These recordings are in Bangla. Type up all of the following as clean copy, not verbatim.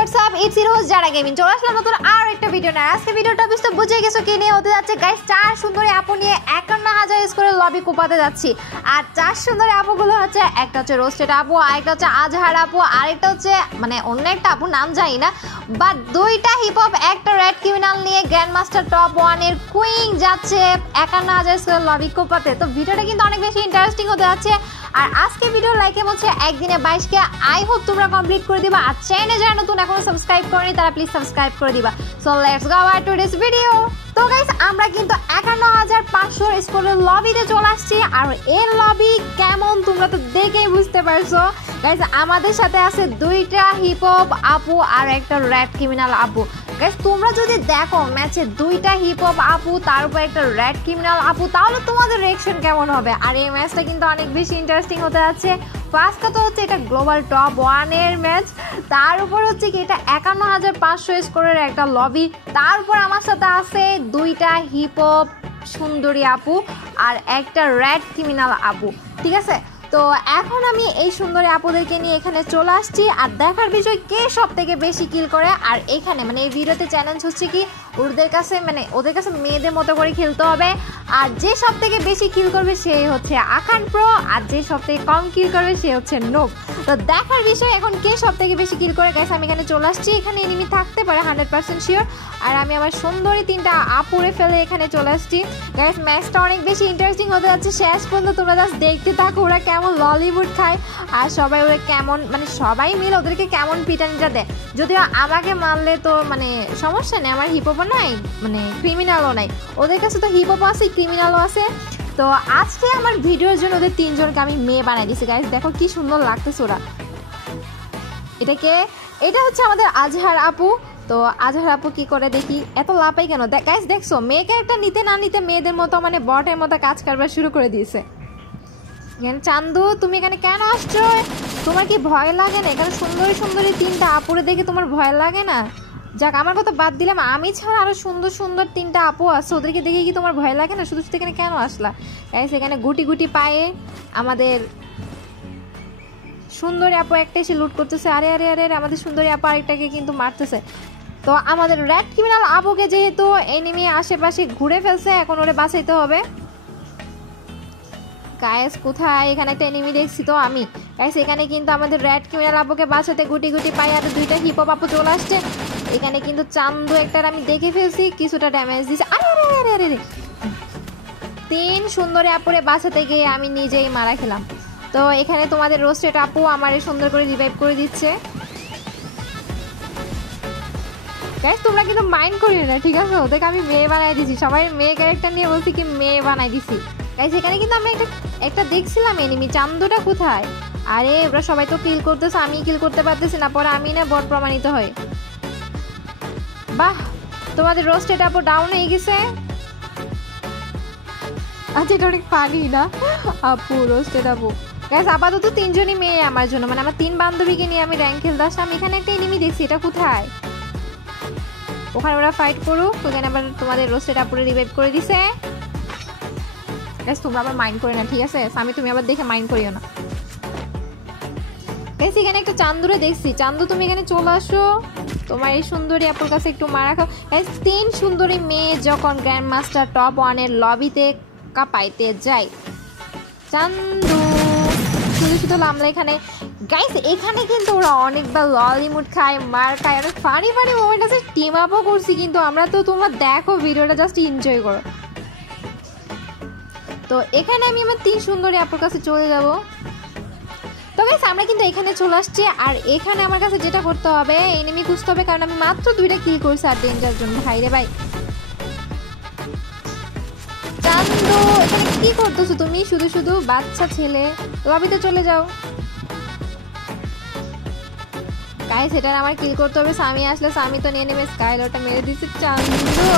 হোয়াটসঅ্যাপ ইটস ইর হোস্ট যারা গেমিং চলে আসলাম নতুন আর একটা ভিডিও না। আজকে ভিডিওটা বুঝতে বুঝে গেছো কি নিয়ে হতে যাচ্ছে গাইস। 4 সুন্দরী আপু নিয়ে 51,000 স্কোরের লবি কোপাতে যাচ্ছি। আর 4 সুন্দরী আপুগুলো হচ্ছে একটা হচ্ছে রোস্টেড আপু, আরেকটা হচ্ছে আজহার আপু, আরেকটা হচ্ছে মানে অন্য একটা আপু নাম জানি না, বাট দুইটা হিপ হপ একটা রেড ক্রিমিনাল নিয়ে গ্র্যান্ড মাস্টার টপ 1 এর কুইন যাচ্ছে 51,000 স্কোরের লবি কোপাতে। তো ভিডিওটা কিন্তু অনেক বেশি ইন্টারেস্টিং হতে যাচ্ছে। আর আজকে ভিডিও লাইকে হচ্ছে একদিনে 22কে, আই হোপ তোমরা কমপ্লিট করে দিবা। আর চ্যানেলে যারা নতুন এখনো সাবস্ক্রাইব করেনি তারা প্লিজ সাবস্ক্রাইব করে দিবা। সো লেটস গো আর টু দিস ভিডিও। তো গাইস আমরা কিন্তু 51,500 স্কোরের লবিতে চলে আসছি। আর এর লবি কেমন তোমরা তো দেখেই বুঝতে পারছো গাইস। আমাদের সাথে আছে দুইটা হিপ হপ আপু আর একটা রেড ক্রিমিনাল আপু। গাইস তোমরা যদি দেখো ম্যাচে দুইটা হিপ হপ আপু তার উপর একটা রেড ক্রিমিনাল আপু, তাহলে তোমাদের রিঅ্যাকশন কেমন হবে? আর এই ম্যাচটা কিন্তু অনেক বেশি ইন্টারেস্টিং হতে যাচ্ছে। ফার্স্ট কথা হচ্ছে এটা গ্লোবাল টপ 1 এর ম্যাচ, তার উপর হচ্ছে কি এটা 51,500 স্কোরের একটা লবি, তার উপর আমার সাথে আছে দুইটা হিপ হপ সুন্দরী আপু আর একটা রেড ক্রিমিনাল আপু, ঠিক আছে? তো এখন আমি এই সুন্দরী আপুদেরকে নিয়ে এখানে চলে আসছি। আর দেখার বিষয় কে সব থেকে বেশি কিল করে। আর এখানে মানে এই ভিডিওতে চ্যালেঞ্জ হচ্ছে কি ওদের কাছে মানে ওদের কাছে মেয়েদের মতো করে খেলতে হবে। আর যে সব থেকে বেশি কিল করবে সে হচ্ছে আখান প্রো, আর যে সব থেকে কম কিল করবে সে হচ্ছে নোব। তো দেখার বিষয় এখন কে সব থেকে বেশি কিল করে। গাইস আমি এখানে চলে আসছি, এখানে এনিমি থাকতে পারে 100% শিওর। আর আমি আমার সুন্দরী তিনটা আপুরে ফেলে এখানে চলে আসছি। গাইস ম্যাচটা অনেক বেশি ইন্টারেস্টিং হতে যাচ্ছে। শেষ পর্যন্ত তোমরা জাস্ট দেখতে থাকো ওরা কেমন ললিউড খায় আর সবাই ওরা কেমন মানে সবাই মিলে ওদেরকে কেমন পিটানিটা দেয়। যদিও আমাকে মারলে তো মানে সমস্যা নেই, আমার হিপহপও নাই মানে ক্রিমিনালও নাই, ওদের কাছে তো হিপহপও আছে ক্রিমিনালও আছে। তো আজকে আমার ভিডিওর জন্য ওদের তিনজনকে আমি মেয়ে বানাই দিয়েছি। গাইস দেখো কি সুন্দর লাগতেছে ওরা। এটা হচ্ছে আমাদের আজহার আপু। তো আজহার আপু কি করে দেখি, এত লাপাই কেন? গাইস দেখছো মেয়ে ক্যারেক্টার নিতে না নিতে মেয়েদের মতো মানে বটের মতো কাজ কারবার শুরু করে দিয়েছে। চান্দু তুমি এখানে কেন আসছো? তোমার কি ভয় লাগে না? এখানে সুন্দরী সুন্দরী তিনটা আপুরে দেখে তোমার ভয় লাগে না? যাক আমার কথা বাদ দিলাম, আমি ছাড়া আরো সুন্দর সুন্দর তিনটা আপু আছে, ওদেরকে দেখে কি তোমার ভয় লাগে না? শুধু শুধু এখানে কেন আসলা? এখানে গুটি গুটি পায়ে আমাদের সুন্দরী আপু একটা এসে লুট করতেছে। আরে আরে আরে আমাদের সুন্দরী আপু আরেকটাকে কিন্তু মারতেছে। তো আমাদের রেড ক্রিমিনাল আপুকে যেহেতু এনিমি আশেপাশে ঘুরে ফেলছে, এখন ওরে বাঁচাইতে হবে। গাইস কোথায়? এখানে একটা এনিমি দেখছি তো আমি। গাইস এখানে কিন্তু আমাদের রেড ক্রিমিনাল আপুকে বাঁচাতে গুটি গুটি পাই আর দুইটা হিপ হপ আপু চলে আসছে। এখানে কিন্তু চান্দু একটার আমি দেখে ফেলছি, কিছুটা ড্যামেজ দিছে। আরে আরে আরে আরে তিন সুন্দরী আপুরে বাঁচাতে গিয়ে আমি নিজেই মারা খেলাম। তো এখানে তোমাদের রোস্টেড আপু আমারে সুন্দর করে রিভাইভ করে দিচ্ছে। গাইস তোমরা কিন্তু মাইন্ড করিও না, ঠিক আছে? ওদেরকে আমি মেয়ে বানাই দিছি, সবাই মেয়ে ক্যারেক্টার নিয়ে বলছি কি মেয়ে বানাই দিছি। গাইস এখানে কিন্তু আমি একটা দেখছিলাম এনিমি, চান্দুটা কোথায়? আরে ওরা সবাই তো কিল করতেছে, আমি কিল করতে পারতেছি না, পরে আমি না বট প্রমাণিত হয়। বাহ তোমাদের রোস্টেড আপু ডাউন হয়ে গেছে। আচ্ছা এটা অনেক ফানি না আপু রোস্টেড আপু। গাইস আপাতত তিনজনই মেয়ে আমার জন্য, মানে আমার তিন বান্ধবীকে নিয়ে আমি র্যাঙ্ক খেলতে আসলাম। এখানে একটা এনিমি দেখছি, এটা কোথায়? ওখানে ওরা ফাইট করুক, ওখানে আবার তোমাদের রোস্টেড আপুরে রিভাইভ করে দিছে। গাইস তোমরা আবার মাইন্ড করে না, ঠিক আছে? আমি তুমি আবার দেখে মাইন্ড করিও না। গাইস এখানে একটা চান্দুরে দেখছি, চান্দু তুমি এখানে চলে আসো, তোমার এই সুন্দরী আপুর কাছে একটু মারা খাও। গাইস তিন সুন্দরী মেয়ে যখন গ্র্যান্ড মাস্টার টপ 1 এর লবিতে কাঁপাইতে যায়, চান্দু শুধু শুধু নামলে এখানে। গাইস এখানে কিন্তু ওরা অনেকবার ললিমুড খায়, মার খায়, অনেক ফানি ফানি মোমেন্ট আছে, টিম আপও করছি কিন্তু আমরা। তো তোমরা দেখো ভিডিওটা জাস্ট এনজয় করো। তো এখানে আমি আমার তিন সুন্দরী আপুর কাছে চলে যাব। তো গাইস আমরা কিন্তু এখানে চলে আসছি। আর এখানে আমার কাছে যেটা করতে হবে এনিমি খুঁজতে হবে, কারণ আমি মাত্র 2টা কিল করছি আর ডেঞ্জার জন্য। ভাই রে ভাই চান্দু এখানে কি করতেছো তুমি? শুধু শুধু বাচ্চা ছেলে, লবিতে চলে যাও। গাইস এটা আমার কিল করতে হবে, সামি আসলে সামি তো নিয়ে নেবে। স্কাইলোটা মেরে দিচ্ছে চান্দু,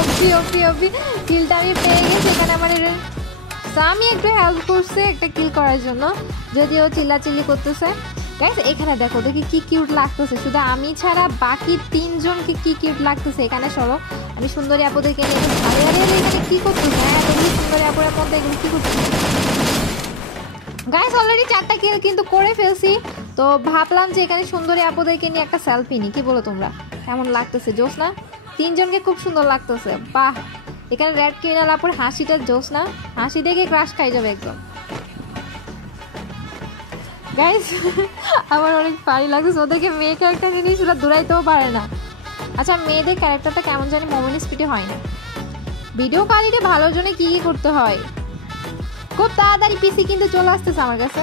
ওপি ওপি ওপি কিলটা আমি পেয়ে গেছি। এখানে আমার সামি একটু হেল্প করছে একটা কিল করার জন্য, যদিও চিল্লাচিল্লি করতেছে। গাইস এখানে দেখো দেখি কি কিউট লাগতেছে, শুধু আমি ছাড়া বাকি তিনজনকে কি কিউট লাগতেছে। এখানে সরো, আমি সুন্দরী আপুদেরকে নিয়ে আরে আরে এখানে কি করতেছে? হ্যাঁ তুমি সুন্দরী আপুদের মধ্যে এগুলো কি করতেছে? গাইস অলরেডি 4টা কিল কিন্তু করে ফেলছি। তো ভাবলাম যে এখানে সুন্দরী আপুদেরকে নিয়ে একটা সেলফি নিই, কি বলো তোমরা? কেমন লাগতেছে? জোস না? তিনজনকে খুব সুন্দর লাগতেছে। বাহ, এখানে রেড ক্রিমিনাল আপুর হাসিটা জোস না? হাসি দেখে ক্রাশ খাই যাবে একদম। গাইস আমার অনেক ভালো লাগতেছে, ওদেরকে মেয়ে ক্যারেক্টার জিনিস ওরা দৌড়াইতেও পারে না। আচ্ছা, মেয়েদের ক্যারেক্টারটা কেমন জানি মোমেন্ট স্পিডে হয় না। ভিডিও কোয়ালিটি ভালোর জন্য কি কি করতে হয়? খুব তাড়াতাড়ি পিসি কিন্তু চলে আসতেছে আমার কাছে।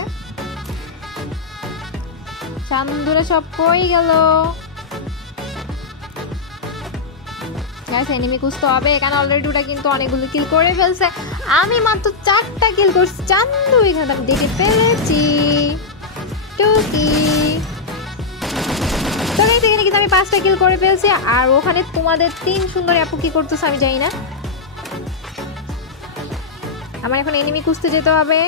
চান্দুরা সব কই গেল? গাইস এনিমি খুঁজতে হবে। এখানে অলরেডি ওটা কিন্তু অনেকগুলো কিল করে ফেলছে, আমি মাত্র 4টা কিল করছি। চান্দু এখানে আমি দেখে ফেলেছি টুকি। তো গাইস এখানে কিন্তু আমি 5টা কিল করে ফেলছি, আর ওখানে তোমাদের 3 সুন্দরী আপু কি করতেছে আমি জানি না। আমার এখন এনিমি খুঁজতে যেতে হবে।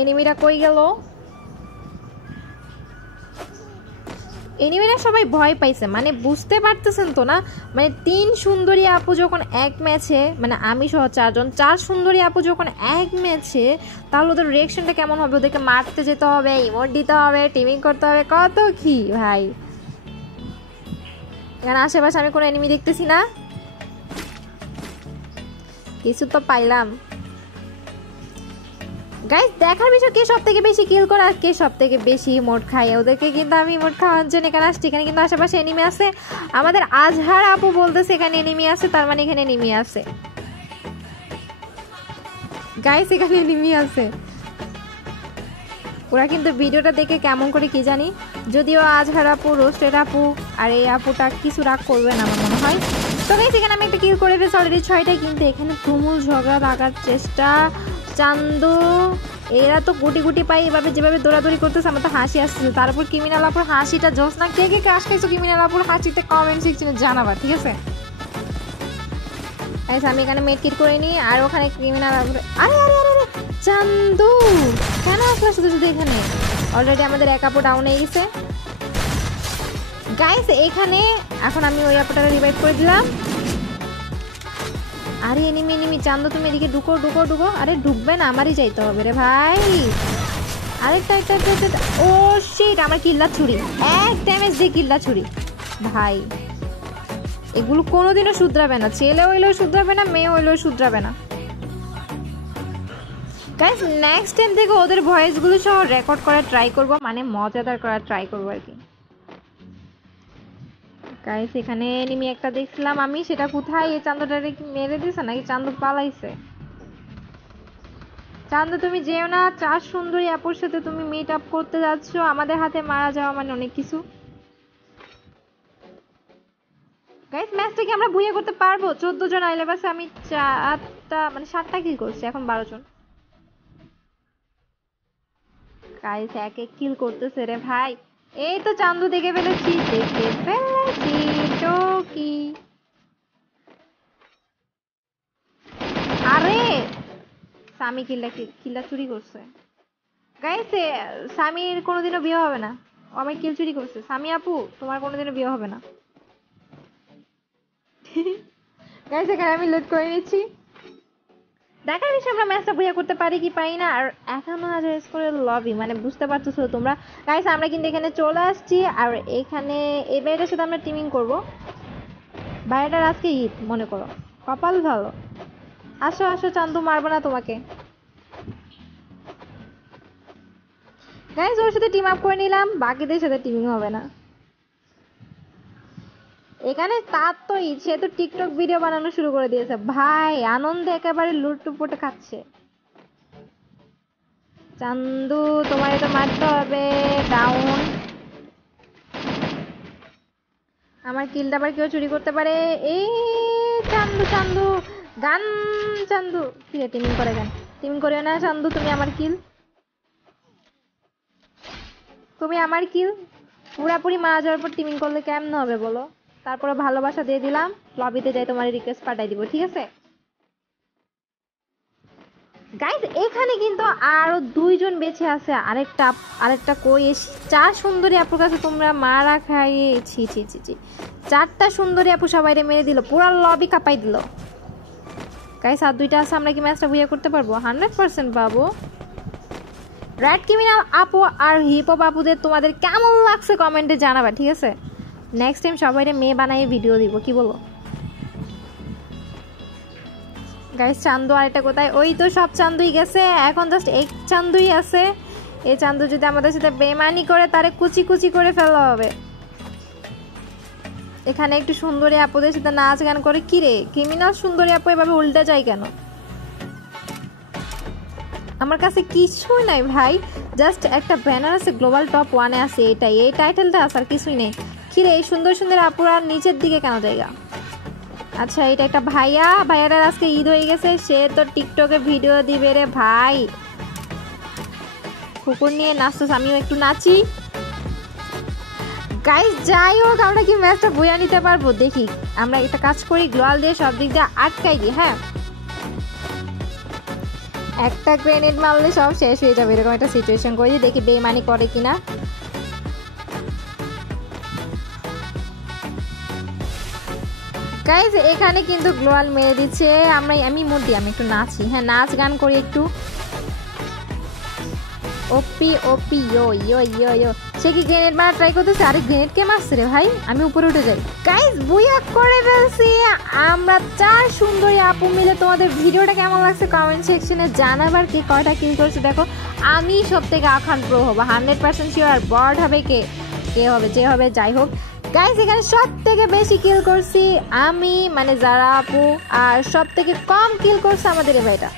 এনিমিরা কই গেল? এনিমিরা সবাই ভয় পাইছে, মানে বুঝতে পারতেছেন তো না? মানে 3 সুন্দরী আপু যখন এক ম্যাচে, মানে আমি সহ 4 সুন্দরী আপু যখন এক ম্যাচে, তাহলে ওদের রিয়াকশনটা কেমন হবে? ওদেরকে মারতে যেতে হবে, ইমোট দিতে হবে, টিমিং করতে হবে, কত কি ভাই। এখানে আশেপাশে আমি কোনো এনিমি দেখতেছি না, কিছু তো পাইলাম। গাইস দেখার বিষয় কে সব থেকে বেশি কিল করে আর কে সব থেকে বেশি ইমোট খায়। ওদেরকে কিন্তু আমি ইমোট খাওয়ার জন্য এখানে আসছি। এখানে কিন্তু আশেপাশে এনিমি আছে। আমাদের আজহার আপু বলতেছে এখানে এনিমি আছে, তার মানে এখানে এনিমি আছে। গাইস এখানে এনিমি আছে। ওরা কিন্তু ভিডিওটা দেখে কেমন করে কি জানি, যদিও আজহার আপু রোস্টেড আপু, আর এই আপুটা কিছু রাগ করবে না আমার মনে হয়। তো গাইস এখানে আমি একটা কিল করে ফেলছি অলরেডি 6টা, কিন্তু এখানে তুমুল ঝগড়া লাগার চেষ্টা। চান্দু এরা তো গুটি গুটি পাই, এভাবে যেভাবে দৌড়াদৌড়ি করতেছে আমার তো হাসি আসছে। তারপর ক্রিমিনাল আপুর হাসিটা জোস না? কে কে ক্রাশ খাইছো ক্রিমিনাল আপুর হাসিতে কমেন্ট সেকশনে জানাবা, ঠিক আছে? আচ্ছা আমি এখানে মেড কিট করে নিই, আর ওখানে ক্রিমিনাল আপুর আরে আরে আরে চান্দু কেন আসলে শুধু শুধু এখানে? অলরেডি আমাদের এক আপু ডাউন হয়ে গেছে। গাইস এখানে এখন আমি ওই আপুটাকে রিভাইভ করে দিলাম। আরে এনিমি এনিমি, চান্দু তুমি এদিকে ঢুকো ঢুকো ঢুকো। আরে ঢুকবে না, আমারই যাইতে হবে রে ভাই। আরেকটা ও শিট, আমার কিল্লা ছুরি, এক ড্যামেজ দিয়ে কিল্লা ছুরি ভাই। এগুলো কোনোদিনও শুধরাবে না, ছেলে হইলেও শুধরাবে না, মেয়ে হইলেও শুধরাবে না। গাইস নেক্সট টাইম থেকে ওদের ভয়েসগুলো সহ রেকর্ড করার ট্রাই করব, মানে মজাদার করার ট্রাই করবো আর কি। গাইস এখানে এনিমি একটা দেখছিলাম আমি, সেটা কোথায়? এই চান্দুটারে কি মেরে দিছে নাকি চান্দু পালাইছে? চান্দু তুমি যেও না, 4 সুন্দরী আপুর সাথে তুমি মিট আপ করতে যাচ্ছ, আমাদের হাতে মারা যাওয়া মানে অনেক কিছু। গাইস ম্যাচটা কি আমরা বুইয়া করতে পারবো? 14 জন আইলে বাসে আমি 4টা মানে 7টা কিল করছি, এখন 12 জন। গাইস এক এক কিল করতেছে রে ভাই। এই তো চান্দু দেখে ফেলেছি টকি। আরে স্বামী কিল্লা চুরি করছে। গাইস স্বামীর কোনোদিনও বিয়ে হবে না, ও আমার কিল চুরি করছে। স্বামী আপু তোমার কোনোদিনও বিয়ে হবে না। গাইস এখানে আমি লুট করে নিচ্ছি। দেখার বিষয় আমরা ম্যাচটা বুঝা করতে পারি কি পারি না। আর 51,000 স্কোরের লবি, মানে বুঝতে পারতেছো তোমরা। গাইস আমরা কিন্তু এখানে চলে আসছি, আর এখানে এই ভাইটার সাথে আমরা টিমিং করব। ভাইটার আজকে ঈদ মনে করো, কপাল ভালো। আসো আসো চান্দু, মারবো না তোমাকে। গাইস ওর সাথে টিম আপ করে নিলাম, বাকিদের সাথে টিমিং হবে না। এখানে তার তো ঈদ, সে তো টিকটক ভিডিও বানানো শুরু করে দিয়েছে ভাই, আনন্দে একেবারে লুটপুটে খাচ্ছে। চান্দু তোমার তো মারতে হবে, ডাউন। আমার কিলটা আবার কেউ চুরি করতে পারে। এই চান্দু চান্দু গান, চান্দু কি রে টিমিং করে গান, টিমিং করিও না চান্দু, তুমি আমার কিল, তুমি আমার কিল। পুরাপুরি মারা যাওয়ার পর টিমিং করলে কেমন হবে বলো? তারপরে ভালোবাসা দিয়ে দিলাম, লবিতে যাই তোমার রিকোয়েস্ট পাঠাই দিব, ঠিক আছে? গাইস এখানে কিন্তু আরো 2 জন বেঁচে আছে। আরেকটা কই? 4 সুন্দরী আপুর কাছে তোমরা মারা খাইয়ে ছি ছি ছি ছি। 4টা সুন্দরী আপু সবাইরে মেরে দিল, পুরো লবি কাঁপাই দিল। গাইস আর 2টা আছে, আমরা কি ম্যাচটা বুইয়া করতে পারবো? 100% পাবো। রেড ক্রিমিনাল আপু আর হিপ হপ আপুদের তোমাদের কেমন লাগছে কমেন্টে জানাবা, ঠিক আছে? নেক্সট টাইম সবাইরে মেয়ে বানাই ভিডিও দিব, কি বলো গাইস? চান্দু আরেকটা কোথায়? ওই তো সব চান্দুই গেছে, এখন জাস্ট এক চান্দুই আছে। এই চান্দু যদি আমাদের সাথে বেমানি করে তারে কুচি কুচি করে ফেলা হবে। এখানে একটু সুন্দরী আপুদের সাথে নাচ গান করে। কি রে ক্রিমিনাল সুন্দরী আপু এভাবে উল্টে যায় কেন? আমার কাছে কিছুই নাই ভাই, জাস্ট একটা ব্যানার আছে গ্লোবাল টপ 1-এ আছে, এটাই, এই টাইটেলটা আছে, আর কিছুই নেই। কি রে এই সুন্দর সুন্দর আপুরা নিচের দিকে কেন জায়গা? আচ্ছা এটা একটা ভাইয়া, ভাইয়াটার আজকে ঈদ হয়ে গেছে, সে তো টিকটকে ভিডিও দিবে রে ভাই। কুকুর নিয়ে নাচতেছে, আমিও একটু নাচি। গাইস যাই হোক, আমরা কি ম্যাচটা বইয়া নিতে পারবো? দেখি, আমরা একটা কাজ করি, গ্লোয়াল দিয়ে সব দিক দিয়ে আটকাই দিই। হ্যাঁ, একটা গ্রেনেড মারলে সব শেষ হয়ে যাবে, এরকম একটা সিচুয়েশন করে দিই, দেখি বেইমানি করে কিনা। গাইস এখানে কিন্তু গ্লোয়াল মেরে দিচ্ছে, আমি মুড দিই, আমি একটু নাচি। হ্যাঁ নাচ গান করি একটু। ওপি ওপি ইয়ো ইয়ো ইয়ো ইয়ো। সে কি গ্রেনেড মারা ট্রাই করতেছে? আরে গ্রেনেড কে মারছে রে ভাই? আমি উপরে উঠে যাই। গাইস বুইয়া করে ফেলছি আমরা 4 সুন্দরী আপু মিলে। তোমাদের ভিডিওটা কেমন লাগছে কমেন্ট সেকশনে জানাবার। কি কয়টা কিল করছে দেখো, আমি সব থেকে আখান প্রো হবো 100% শিওর। আর বর্ড হবে কে হবে, যে হবে যাই হোক। গাইস এখানে সব থেকে বেশি কিল করছি আমি, মানে যারা আপু, আর সব থেকে কম কিল করছে আমাদের এ ভাইটা।